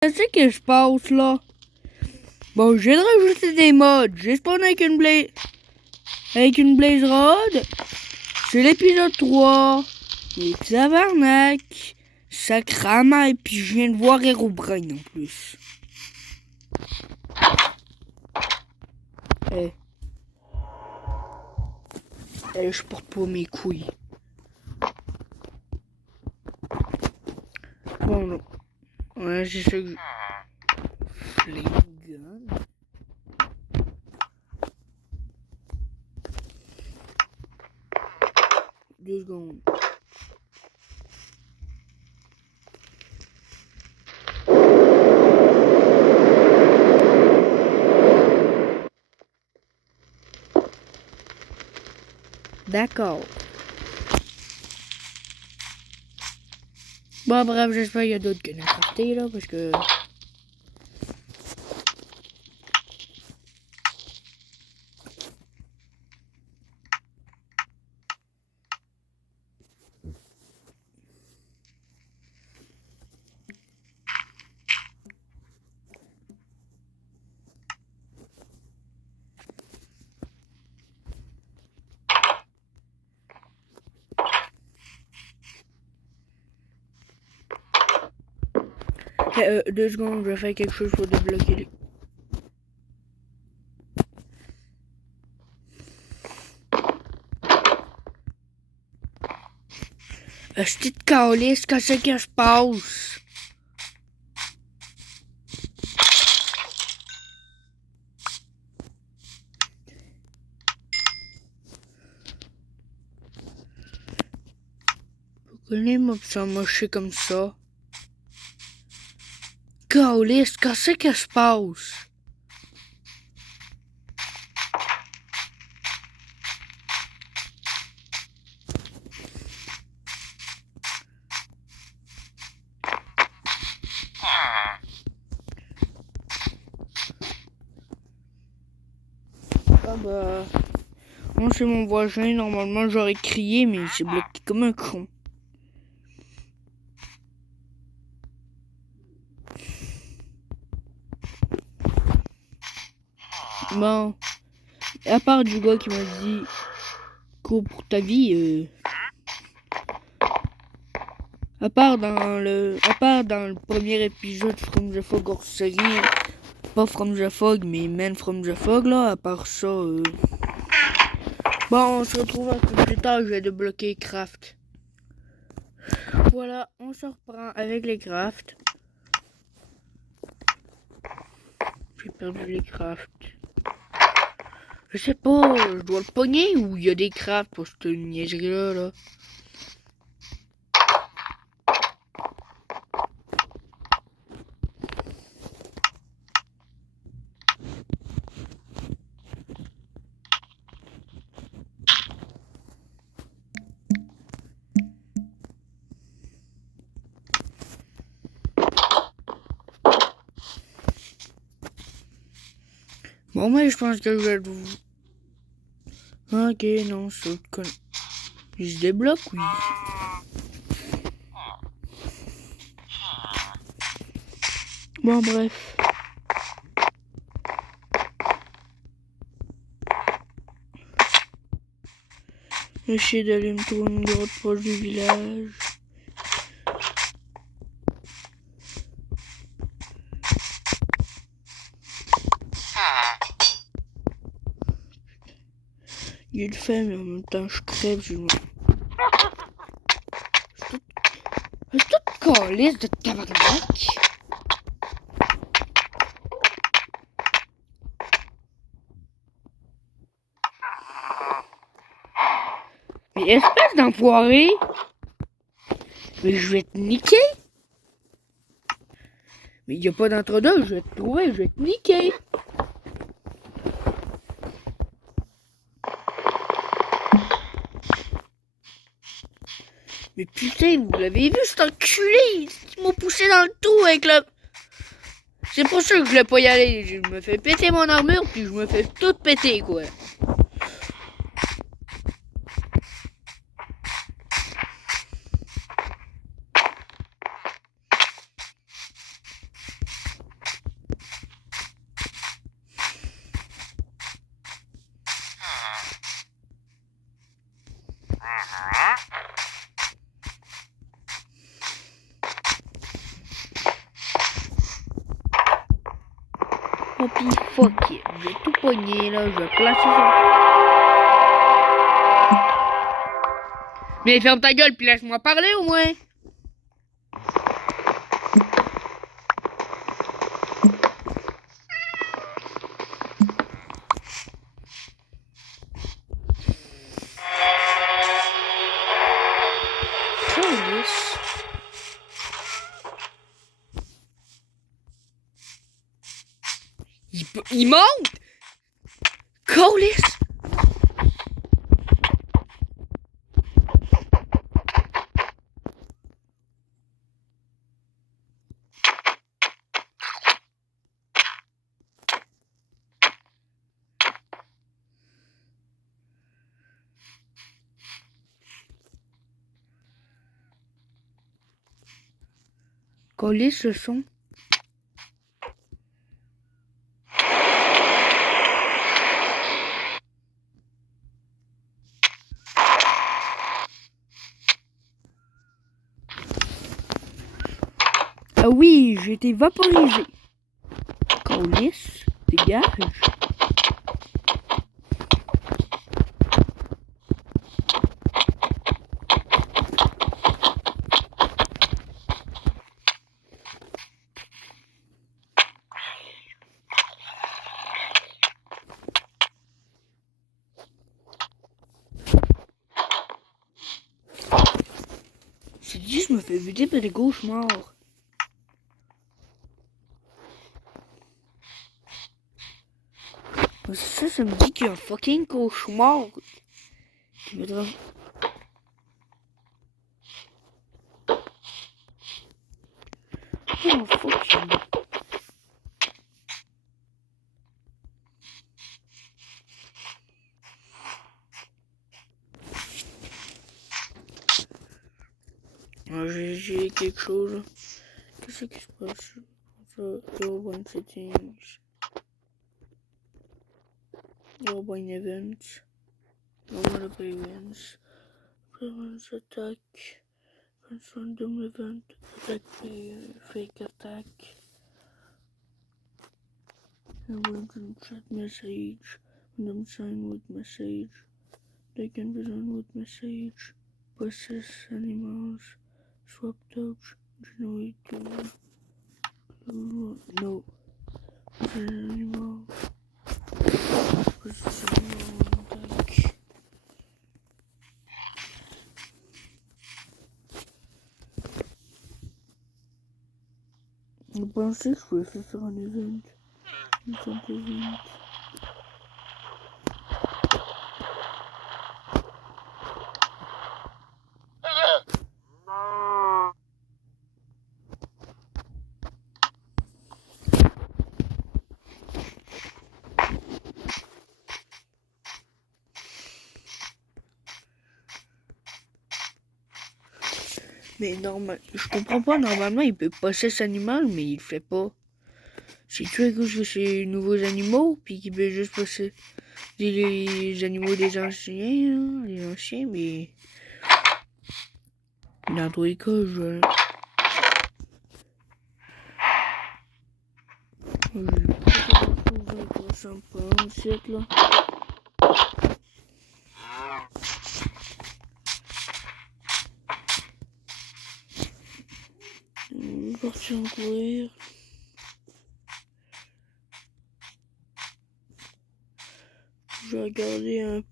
Qu'est-ce que je passe là? Bon, j'ai de rajouter des mods. J'ai spawn avec une Blaze Rod. C'est l'épisode 3. Et tabarnak. Sacrament. Et puis je viens de voir Herobrine en plus. Je porte pas mes couilles. Bon, non. Ouais, j'ai ça que... Flame gun. Deux secondes. D'accord. Bon, bref, j'espère qu'il y a d'autres guns à porter là, parce que... Deux secondes, je vais faire quelque chose pour débloquer les... Petite calice, qu'est-ce que je passe? Pourquoi les mobs sont mochés comme ça? Calice, qu'est-ce que je passe? Ah bah... Moi c'est mon voisin, normalement j'aurais crié, mais il s'est bloqué comme un con. Bon, à part du gars qui m'a dit cours pour ta vie, à part dans le premier épisode From the Fog hors série, pas From the Fog mais Man from the Fog là, à part ça, bon, on se retrouve un peu plus tard, je vais débloquer craft. Voilà, on se reprend avec les crafts. J'ai perdu les crafts. Je sais pas, je dois le pogner ou il y a des crafts pour cette niaiserie là. Bon, moi je pense que je vais le... Ok, non, ça con... Il se débloque, oui. Bon, bref. J'essaie d'aller me trouver une grotte proche du village. Il le fait, mais en même temps, je crève. C'est toute calice de tabarnak. Mais espèce d'enfoiré. Mais je vais te niquer. Mais il n'y a pas d'entre-deux, je vais te trouver, je vais te niquer. Mais putain, vous l'avez vu cet enculé? Il m'a poussé dans le trou avec le... C'est pour ça que je voulais pas y aller. Je me fais péter mon armure, puis je me fais tout péter, quoi. Oh pis fuck it. Je vais tout pogner là, je vais placer ça. Mais ferme ta gueule puis laisse-moi parler au moins. Il monte! Colis! Colis le son. Ah oui, j'ai été vaporisé. Colis, dégage. C'est dit, je me fais buter par des cauchemars. Ça me dit qu'il y a un fucking cauchemar. Qui me donne... Oh fuck you. J'ai quelque chose. Qu'est-ce qui se passe? Urban settings. Urban events. Normal appearance. Permanence attack. Random event. Attack player. Fake attack. Random chat message. Random sign with message. They can be done with message. Possess animals. Swap touch. Generate tool. No. Possess animal. Possess animal. Attack. Je pensais que je pouvais faire un event. Un event. Mais normal, je comprends pas, normalement il peut posséder animal, mais il le fait pas. C'est-tu à cause que c'est nouveaux animaux, puis qu'il peut juste posséder les animaux des anciens, hein, les anciens, mais... Dans tous les cas, je... J'ai pas grand-chose d'intéressant pour un site, là. Je vais partir en courir. Je vais regarder un...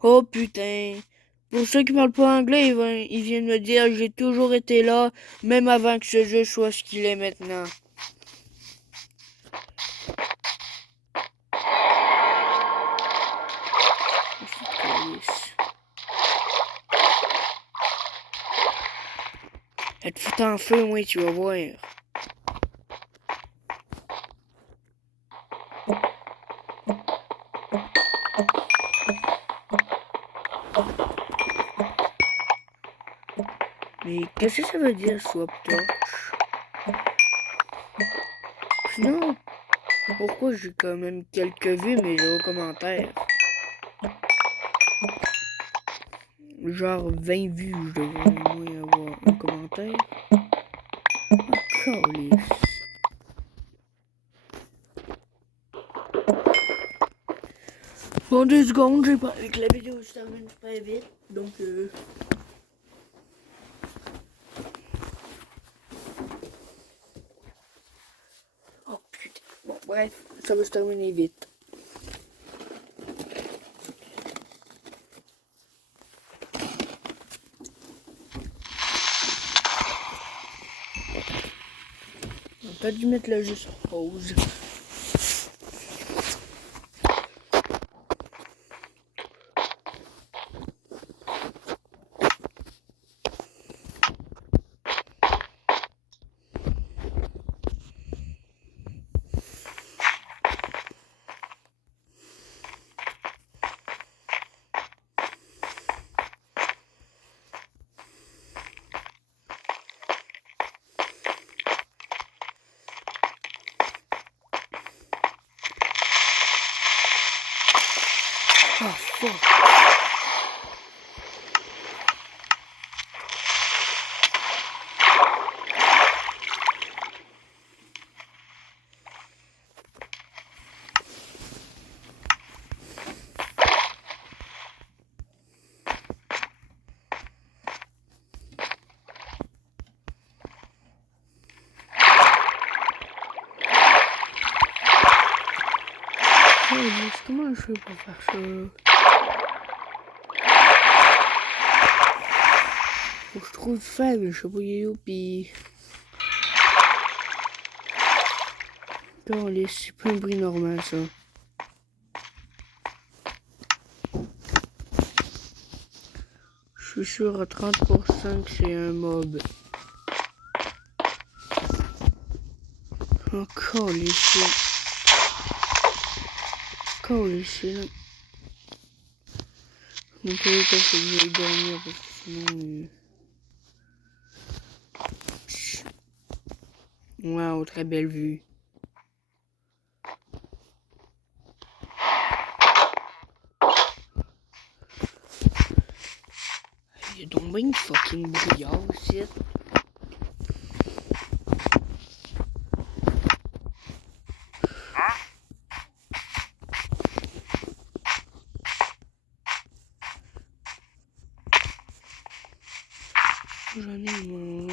Oh putain! Pour ceux qui parlent pas anglais, ils viennent me dire j'ai toujours été là, même avant que ce jeu soit ce qu'il est maintenant. Elle te fout en feu, oui, tu vas voir. Mais qu'est-ce que ça veut dire, swap torch? Sinon, pourquoi j'ai quand même quelques vues, mais zéro commentaire? Genre 20 vues, je devrais au moins avoir un commentaire. Calice. Bon, 2 secondes, j'ai pas avec la vidéo se termine super vite, donc oh putain, bon bref, ça va se terminer vite. On a pas dû mettre le jeu sur pause. Oh fuck. Comment je fais pour faire ça? Faut que je trouve faible, je sais pas où, pis... Non, c'est pas un bruit normal, ça. Je suis sûr à 30% que c'est un mob. Encore ici. Encore ici, là. Donc, il faut que je vais dormir parce que sinon... Wow, très belle vue. Il y a donc bien une fucking brouillard aussi. J'en ai mon...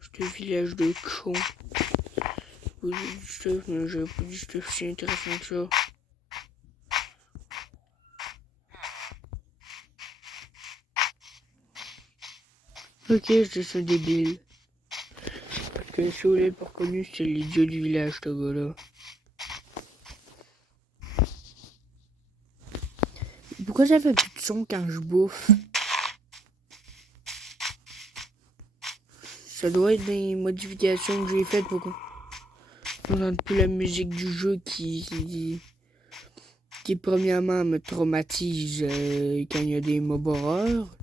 Ce village de cons. J'ai du stuff, mais j'avais pas du stuff si intéressant que ça. Ok, je suis débile. Parce que si vous l'avez pas reconnu, c'est l'idiot du village, ce gars-là. Pourquoi ça fait plus de son quand je bouffe? Ça doit être des modifications que j'ai faites pour qu'on n'entende plus la musique du jeu qui premièrement me traumatise quand il y a des mobs horreurs.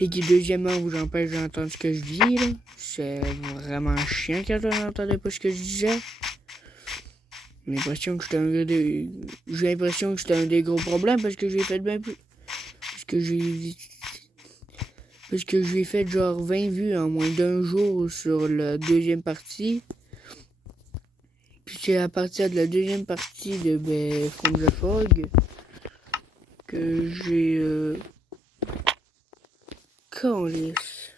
Et qui deuxièmement vous empêche d'entendre ce que je dis là. C'est vraiment chiant quand on n'entendait pas ce que je disais. J'ai l'impression que c'était un des gros problèmes parce que j'ai fait bien plus. Parce que j'ai fait genre 20 vues en moins d'un jour sur la deuxième partie. Puis c'est à partir de la deuxième partie de From the Fog que j'ai Calice.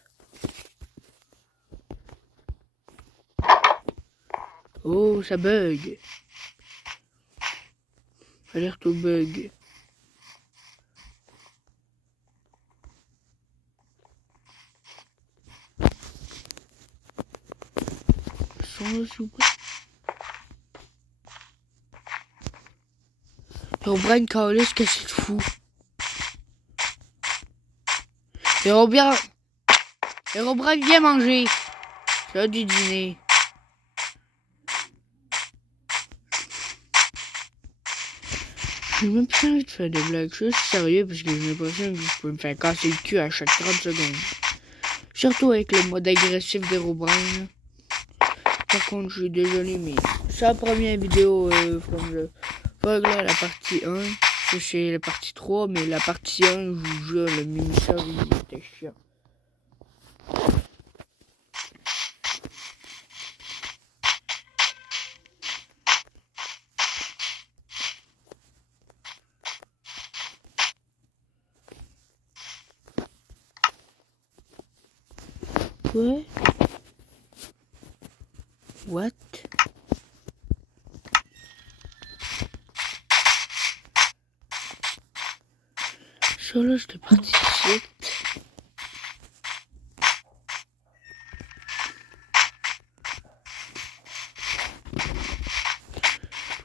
Oh, ça bug. Alerte au bug. Sans s'il vous plaît. Brian Calice, qu'est-ce que c'est fou? Brian, viens manger. C'est du dîner. J'ai même plus envie de faire des blagues. Je suis sérieux parce que j'ai l'impression que je peux me faire casser le cul à chaque 30 secondes. Surtout avec le mode agressif d'Herobrine. Par contre, je suis désolé, mais c'est la première vidéo from the Fog, là, la partie 1. Ça, c'est la partie 3, mais la partie 1, je vous jure, le mini-sub, il était chiant. Quoi? What? Ça là, j'étais parti ici.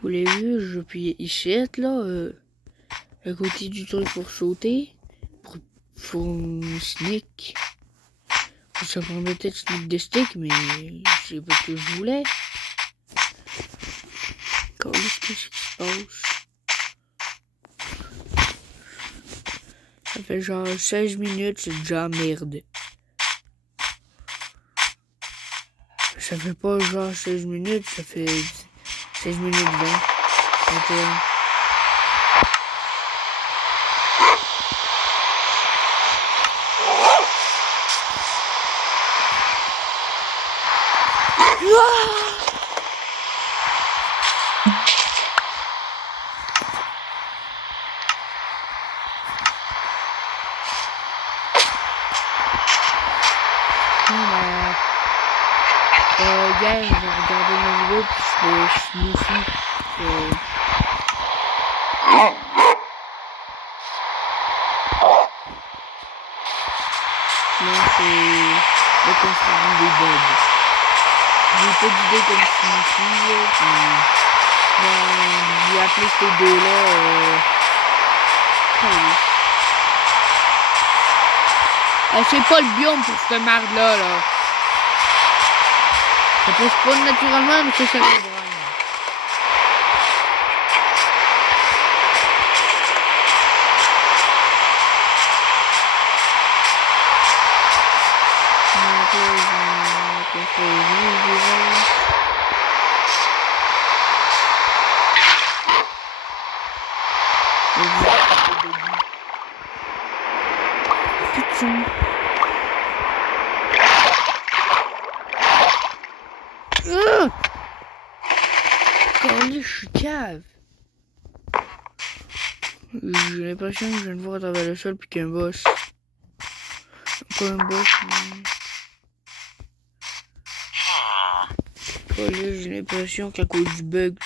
Vous l'avez vu, je puis ici là, à côté du truc pour sauter, pour sneak. Ça permettait de sneak des sticks, mais c'est pas ce que je voulais. Qu'est-ce qui se passe? Ça fait genre 16 minutes, c'est déjà merde. Ça fait pas genre 16 minutes, ça fait 16 minutes 20. 21. Hier, j'ai regardé ma vidéo, puis je me suis non, c'est la construction des bugs. J'ai pas d'idée comme Smoothie, puis j'ai appelé ces deux-là, c'est pas le biome pour cette merde-là, là. Ça peut spawn naturellement, mais c'est ça le problème. Je suis cave. J'ai l'impression que je viens de voir à travers le sol puis qu'il y a un boss. Pas un boss, mais... j'ai l'impression qu'à cause du bug.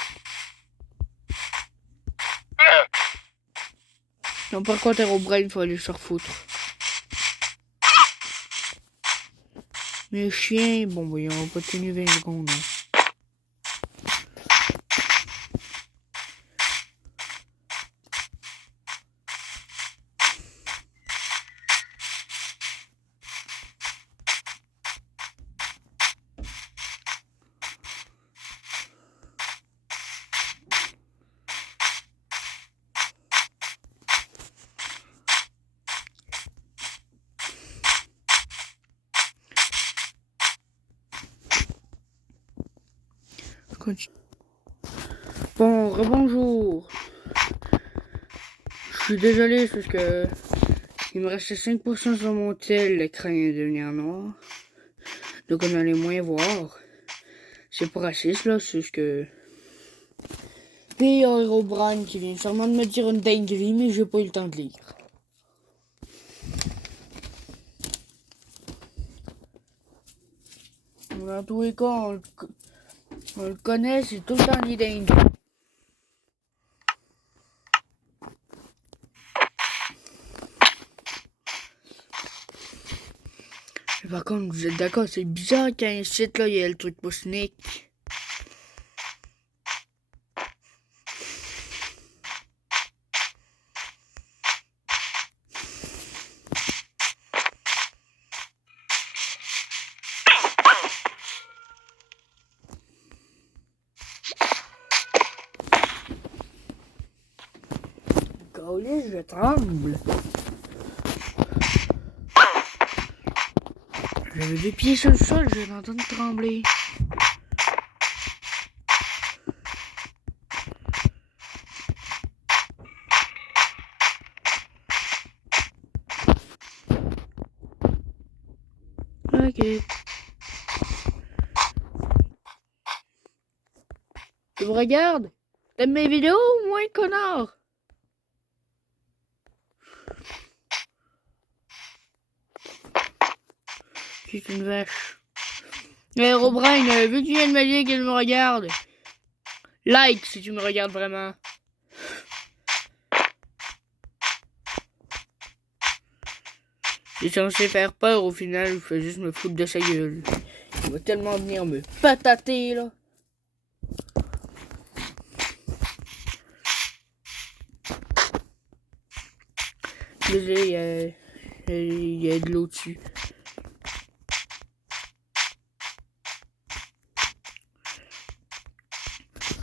Non, par contre, Herobrine, il faut aller se refoutre. Mais chien, bon, voyons, on va pas tenir 20 secondes. Hein. Bon, rebonjour. Je suis désolé parce que il me restait 5% sur mon tel, l'écran est devenir noir. Donc on allait moins voir. C'est pas raciste là, c'est juste que... Puis il y a Herobrine qui vient sûrement de me dire une dinguerie, mais j'ai pas eu le temps de lire. Dans tous les cas, on le connaît, c'est tout le temps des dingueries. Par contre, vous êtes d'accord, c'est bizarre qu'il y a un site là, il y a le truc pour sneak. Gaulier, je tremble. J'avais 2 pieds sur le sol, je viens d'entendre trembler. Ok. Tu me regardes? T'aimes mes vidéos ou moins, connard? C'est une vache. Herobrine, vu que tu viens de me dire qu'elle me regarde, like si tu me regardes vraiment. C'est censé faire peur, au final, je fais juste me foutre de sa gueule. Il va tellement venir me patater, là. Désolé, il y a de l'eau dessus.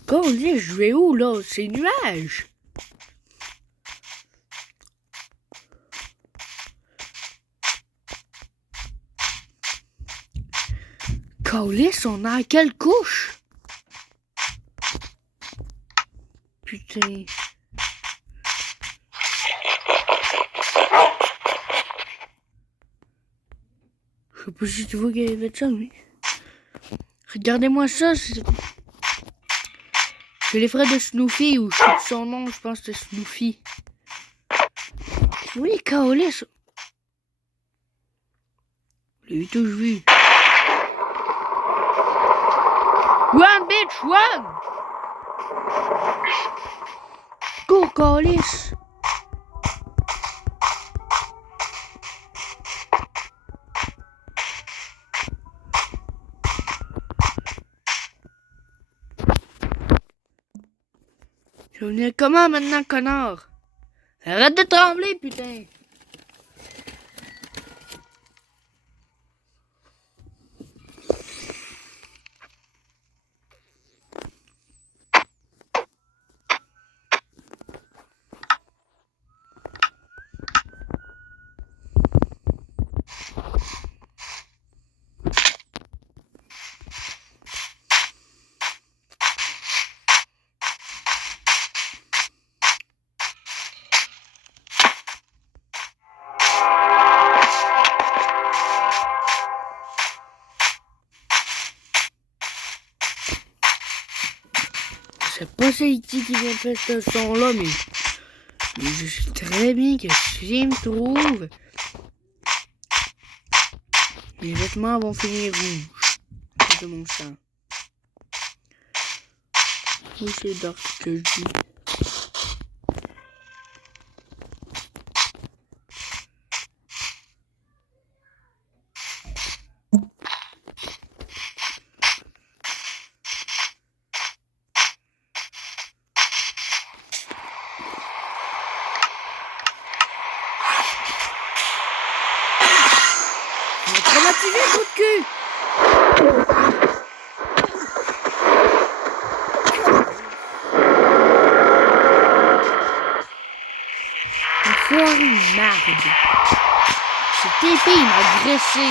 Quand on dit je vais où, là? C'est nuage. Calice, on a à quelle couche? Putain. Je sais pas si tu vois qu'il y avait de ça, mais... Regardez-moi ça, c'est les frères de Snoopy, ou je sais plus son nom, je pense que c'est Snoopy. Oui, calice. Le tout je vu. Run, bitch, run! Go, calice! Je vais venir comment maintenant, connard? Arrête de trembler, putain! Je sais pas c'est qui vient faire ce son-là, mais je sais très bien que si je me trouve, mes vêtements vont finir rouges. C'est de mon sang. Où c'est dark que je dis? On va traumatiser le trou de cul! Enfoiré, merde! C'est épée, il m'a agressé!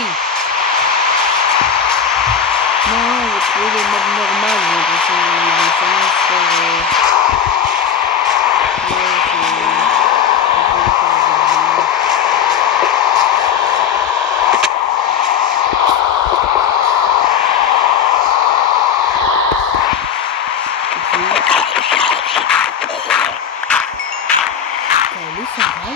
Non, on va trouver le mode normal, j'ai l'impression ça va.